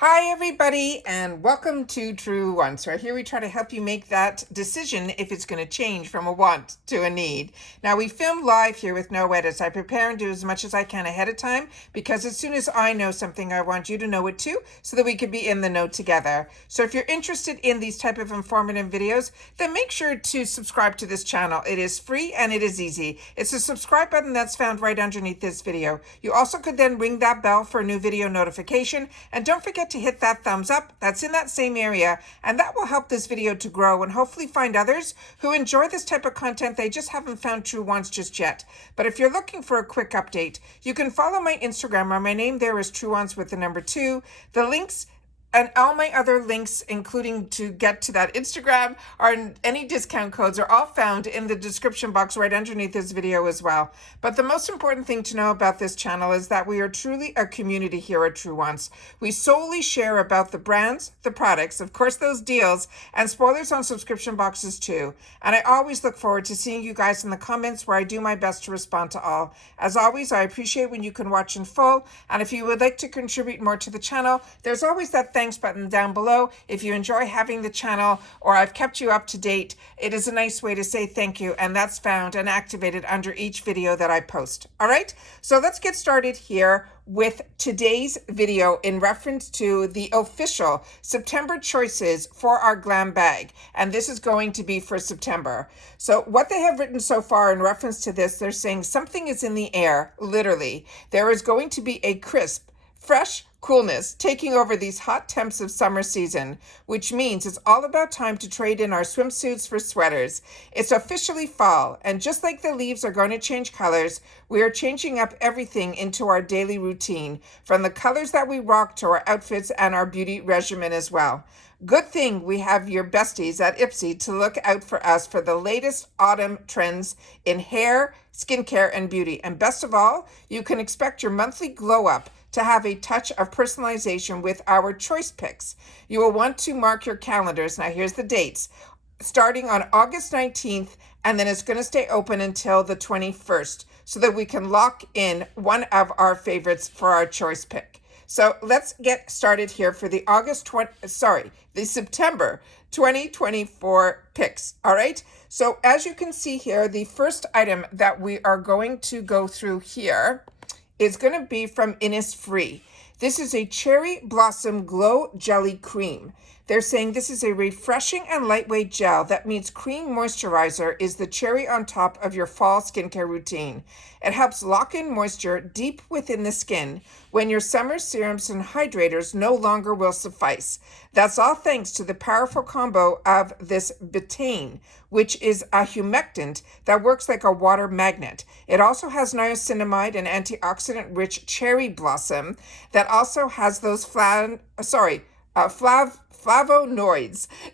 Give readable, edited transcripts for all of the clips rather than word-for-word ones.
Hi everybody and welcome to Truewants, where here we try to help you make that decision if it's going to change from a want to a need. Now we film live here with no edits. I prepare and do as much as I can ahead of time because as soon as I know something, I want you to know it too so that we could be in the know together. So if you're interested in these type of informative videos, then make sure to subscribe to this channel. It is free and it is easy. It's a subscribe button that's found right underneath this video. You also could then ring that bell for a new video notification, and don't forget to hit that thumbs up that's in that same area, and that will help this video to grow and hopefully find others who enjoy this type of content. They just haven't found Truewants just yet. But if you're looking for a quick update, you can follow my Instagram, where my name there is Truewants with the number 2. The links and all my other links, including to get to that Instagram or any discount codes, are all found in the description box right underneath this video as well. But the most important thing to know about this channel is that we are truly a community here at Truewants. We solely share about the brands, the products, of course those deals, and spoilers on subscription boxes too. And I always look forward to seeing you guys in the comments, where I do my best to respond to all. As always, I appreciate when you can watch in full, and if you would like to contribute more to the channel, there's always that thanks button down below. If you enjoy having the channel or I've kept you up to date, it is a nice way to say thank you, and that's found and activated under each video that I post. All right, so let's get started here with today's video in reference to the official September choices for our GlamBag, and this is going to be for September. So what they have written so far in reference to this, they're saying something is in the air. Literally, there is going to be a crisp, fresh coolness taking over these hot temps of summer season, which means it's all about time to trade in our swimsuits for sweaters. It's officially fall, and just like the leaves are going to change colors, we are changing up everything into our daily routine, from the colors that we rock to our outfits and our beauty regimen as well. Good thing we have your besties at IPSY to look out for us for the latest autumn trends in hair, skincare, and beauty. And best of all, you can expect your monthly glow up to have a touch of personalization with our choice picks. You will want to mark your calendars. Now here's the dates. Starting on August 19th, and then it's going to stay open until the 21st, so that we can lock in one of our favorites for our choice pick. So let's get started here for the the September 2024 picks. All right. So as you can see here, the first item that we are going to go through here is going to be from Innisfree. This is a Cherry Blossom Glow Jelly Cream. They're saying this is a refreshing and lightweight gel that means cream moisturizer is the cherry on top of your fall skincare routine. It helps lock in moisture deep within the skin when your summer serums and hydrators no longer will suffice. That's all thanks to the powerful combo of this betaine, which is a humectant that works like a water magnet. It also has niacinamide and antioxidant-rich cherry blossom that also has those flavonoids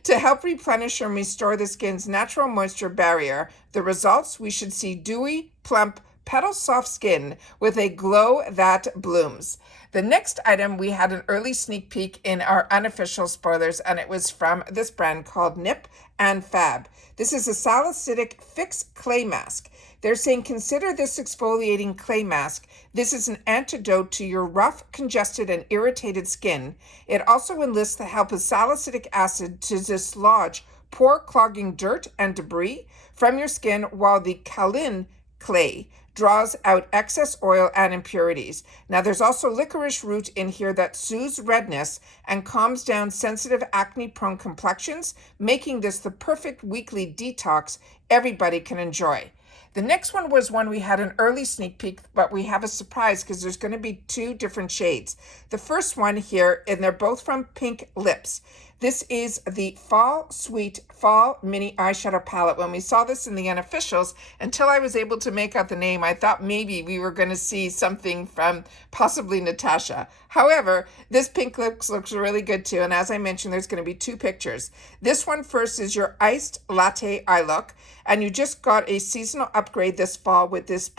to help replenish and restore the skin's natural moisture barrier. The results: we should see dewy, plump, petal soft skin with a glow that blooms. The next item, we had an early sneak peek in our unofficial spoilers, and it was from this brand called Nip and Fab. This is a salicylic fix clay mask. They're saying consider this exfoliating clay mask. This is an antidote to your rough, congested, and irritated skin. It also enlists the help of salicylic acid to dislodge pore clogging dirt and debris from your skin, while the kaolin clay draws out excess oil and impurities. Now there's also licorice root in here that soothes redness and calms down sensitive acne-prone complexions, making this the perfect weekly detox everybody can enjoy. The next one was one we had an early sneak peek, but we have a surprise because there's going to be 2 different shades. The first one here, and they're both from Pink Lips. This is the Fall Sweet Fall Mini Eyeshadow Palette. When we saw this in the unofficials, until I was able to make out the name, I thought maybe we were going to see something from possibly Natasha. However, this Pink Lips looks really good too, and as I mentioned, there's going to be 2 pictures. This one first is your iced latte eye look, and you just got a seasonal upgrade this fall with this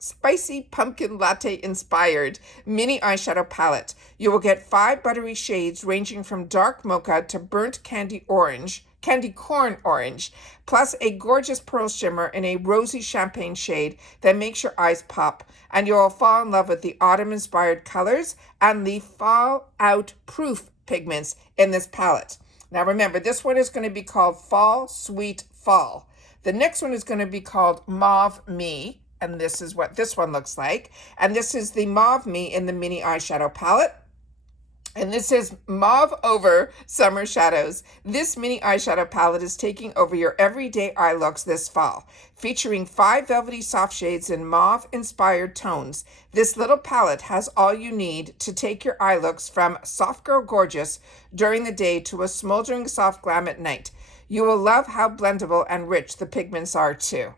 spicy pumpkin latte inspired mini eyeshadow palette. You will get 5 buttery shades ranging from dark mocha to burnt candy orange candy corn orange, plus a gorgeous pearl shimmer in a rosy champagne shade that makes your eyes pop, and you'll fall in love with the autumn-inspired colors and the fall-out-proof pigments in this palette. Now remember, this one is going to be called Fall Sweet Fall. The next one is going to be called Mauve Me, and this is what this one looks like. And this is the Mauve Me in the mini eyeshadow palette. And this is Mauve Over Summer Shadows. This mini eyeshadow palette is taking over your everyday eye looks this fall, featuring 5 velvety soft shades in mauve-inspired tones. This little palette has all you need to take your eye looks from soft girl gorgeous during the day to a smoldering soft glam at night. You will love how blendable and rich the pigments are too.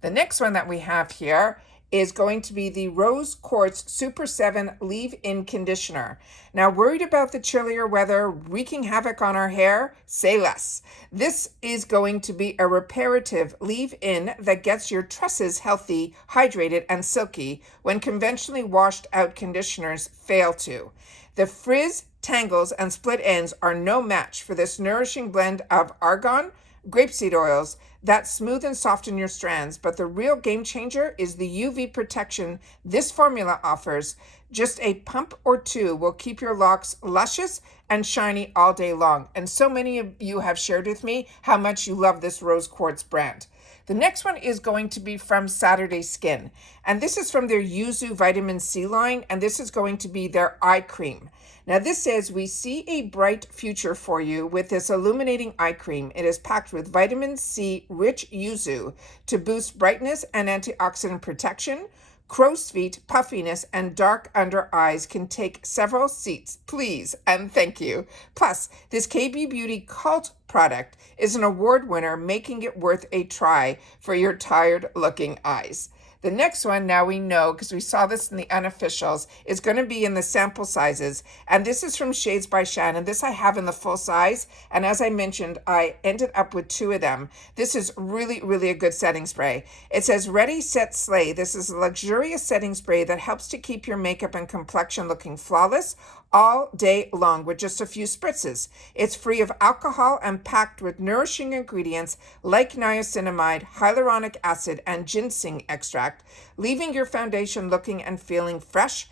The next one that we have here is going to be the Rose Quartz Super 7 Leave-In Conditioner. Now, worried about the chillier weather wreaking havoc on our hair? Say less. This is going to be a reparative leave-in that gets your tresses healthy, hydrated, and silky when conventionally washed out conditioners fail to. The frizz, tangles, and split ends are no match for this nourishing blend of argan, grapeseed oils that smooth and soften your strands, but the real game changer is the UV protection this formula offers. Just a pump or two will keep your locks luscious and shiny all day long. And so many of you have shared with me how much you love this Rose Quartz brand. The next one is going to be from Saturday Skin, and this is from their Yuzu Vitamin C line, and this is going to be their eye cream. Now this says, we see a bright future for you with this illuminating eye cream. It is packed with vitamin C rich yuzu to boost brightness and antioxidant protection. Crow's feet, puffiness, and dark under eyes can take several seats, please and thank you. Plus, this KB Beauty cult product is an award winner, making it worth a try for your tired-looking eyes. The next one, now we know, because we saw this in the unofficials, is going to be in the sample sizes. And this is from Shades by Shannon. This I have in the full size. And as I mentioned, I ended up with 2 of them. This is really, really a good setting spray. It says, Ready, Set, Slay. This is a luxurious setting spray that helps to keep your makeup and complexion looking flawless all day long with just a few spritzes. It's free of alcohol and packed with nourishing ingredients like niacinamide, hyaluronic acid, and ginseng extract, leaving your foundation looking and feeling fresh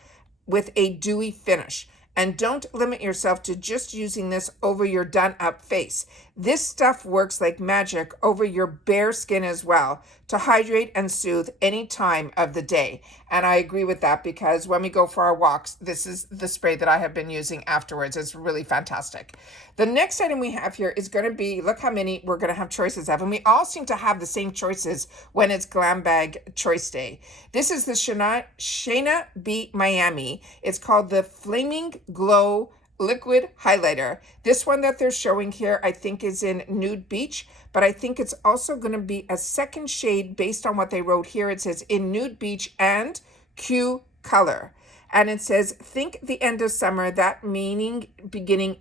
with a dewy finish. And don't limit yourself to just using this over your done-up face. This stuff works like magic over your bare skin as well to hydrate and soothe any time of the day. And I agree with that, because when we go for our walks, this is the spray that I have been using afterwards. It's really fantastic. The next item we have here is going to be, look how many we're going to have choices of. And we all seem to have the same choices when it's GlamBag Choice Day. This is the Shayna B. Miami. It's called the Flaming Glow Liquid Highlighter. This one that they're showing here, I think, is in Nude Beach, but I think it's also going to be a second shade based on what they wrote here. It says in Nude Beach and Q Color. And it says, think the end of summer, that meaning beginning,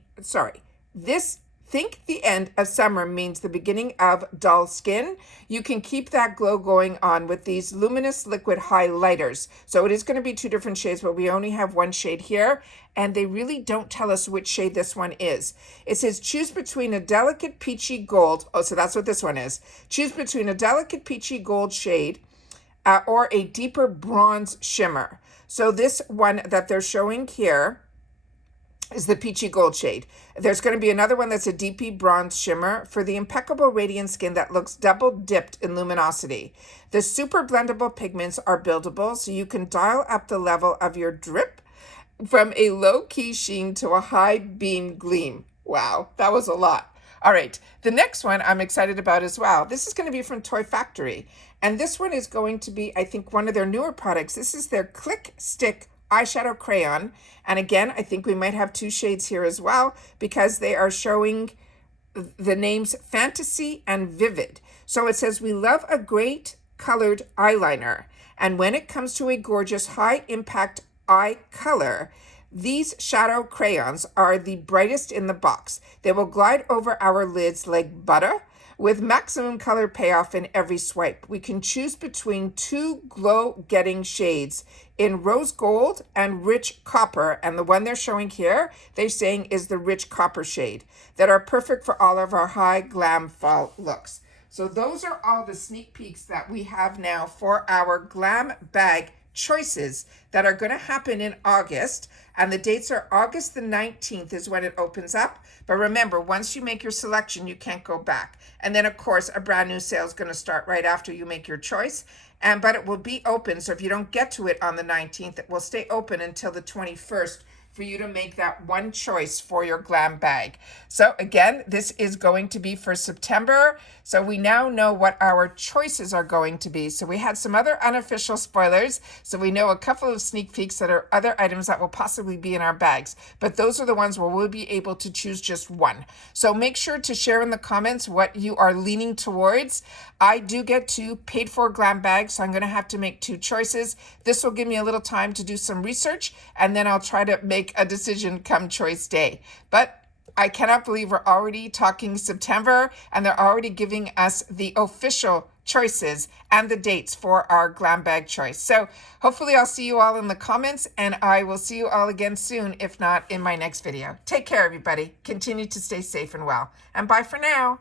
think the end of summer means the beginning of dull skin. You can keep that glow going on with these luminous liquid highlighters. So it is going to be 2 different shades, but we only have 1 shade here. And they really don't tell us which shade this one is. It says choose between a delicate peachy gold. Oh, so that's what this one is. Choose between a delicate peachy gold shade or a deeper bronze shimmer. So this one that they're showing here is the peachy gold shade. There's going to be another one that's a deepy bronze shimmer for the impeccable radiant skin that looks double dipped in luminosity. The super blendable pigments are buildable, so you can dial up the level of your drip from a low-key sheen to a high beam gleam. Wow, that was a lot. All right, the next one I'm excited about as well. This is going to be from Toy Factory. And this one is going to be, I think, one of their newer products. This is their Click Stick eyeshadow crayon. And again, I think we might have 2 shades here as well, because they are showing the names Fantasy and Vivid. So it says, we love a great colored eyeliner. And when it comes to a gorgeous high impact eye color, these shadow crayons are the brightest in the box. They will glide over our lids like butter with maximum color payoff in every swipe. We can choose between 2 glow-getting shades in rose gold and rich copper, and the one they're showing here, they're saying is the rich copper shade, that are perfect for all of our high glam fall looks. So those are all the sneak peeks that we have now for our GlamBag choices that are going to happen in August, and the dates are August the 19th is when it opens up. But remember, once you make your selection, you can't go back. And then of course a brand new sale is going to start right after you make your choice, but it will be open, so if you don't get to it on the 19th, it will stay open until the 21st for you to make that one choice for your GlamBag. So again, this is going to be for September. So we now know what our choices are going to be. So we had some other unofficial spoilers. So we know a couple of sneak peeks that are other items that will possibly be in our bags. But those are the ones where we'll be able to choose just one. So make sure to share in the comments what you are leaning towards. I do get 2 paid for GlamBags, so I'm going to have to make 2 choices. This will give me a little time to do some research, and then I'll try to make a decision come choice day. But I cannot believe we're already talking September and they're already giving us the official choices and the dates for our GlamBag choice. So hopefully I'll see you all in the comments, and I will see you all again soon, if not in my next video. Take care, everybody. Continue to stay safe and well, and bye for now.